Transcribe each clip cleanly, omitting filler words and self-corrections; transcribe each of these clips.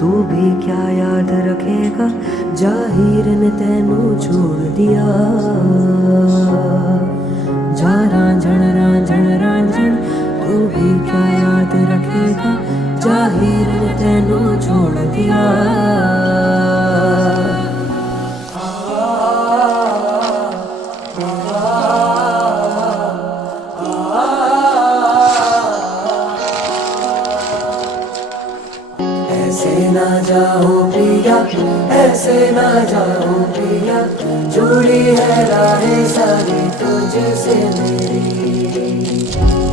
तू भी क्या याद रखेगा, जाहिर ने तेनू छोड़ दिया। जा रांझण रांझण रांझण, तू भी क्या याद रखेगा, जाहिर ने तेनू छोड़ दिया। ऐसे ना जाओ प्रिया, ऐसे ना जाओ प्रिया, जुड़ी है राहें सारी तुझसे मेरी।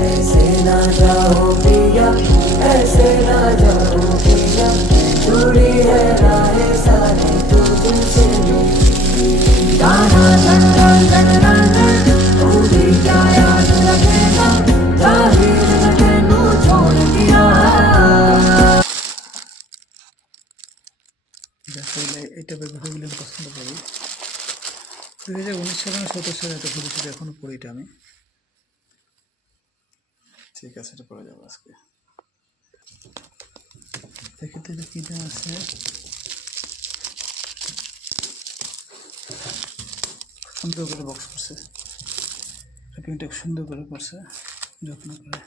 ऐसे ना जाओ प्रिया, ऐसे ना जाओ प्रिया, जुड़ी है राहें सारी तुझसे मेरी। जाना चंदा चंदा तू भी क्या याद रखेगा, जाहिर ने तेनू छोड़ दिया। এই টাইপের ঘড়িগুলো আমি পছন্দ করি। 2019 সালে না 17 সালে একটা ঘড়ি ছিল, এখনও পড়ি এটা আমি। ঠিক আছে, এটা পরে যাবো আজকে। দেখি তো এটা কী দাম আছে। সুন্দর করে বক্স করছে, প্যাকিংটা সুন্দর করে করছে, যত্ন করে।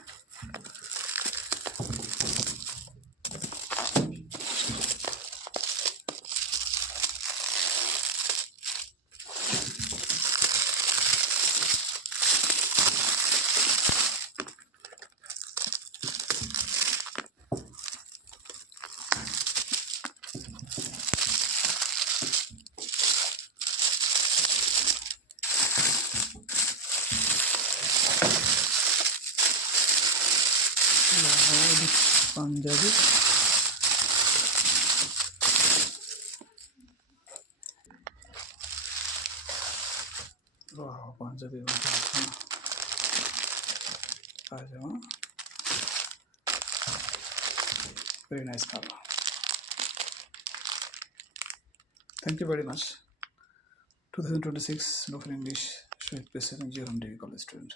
পাঞ্জাবি পাঞ্জাবি পায়জামা, very nice color. Thank you very much. 2026 Local English Shahid Press and Jehon Degree College student.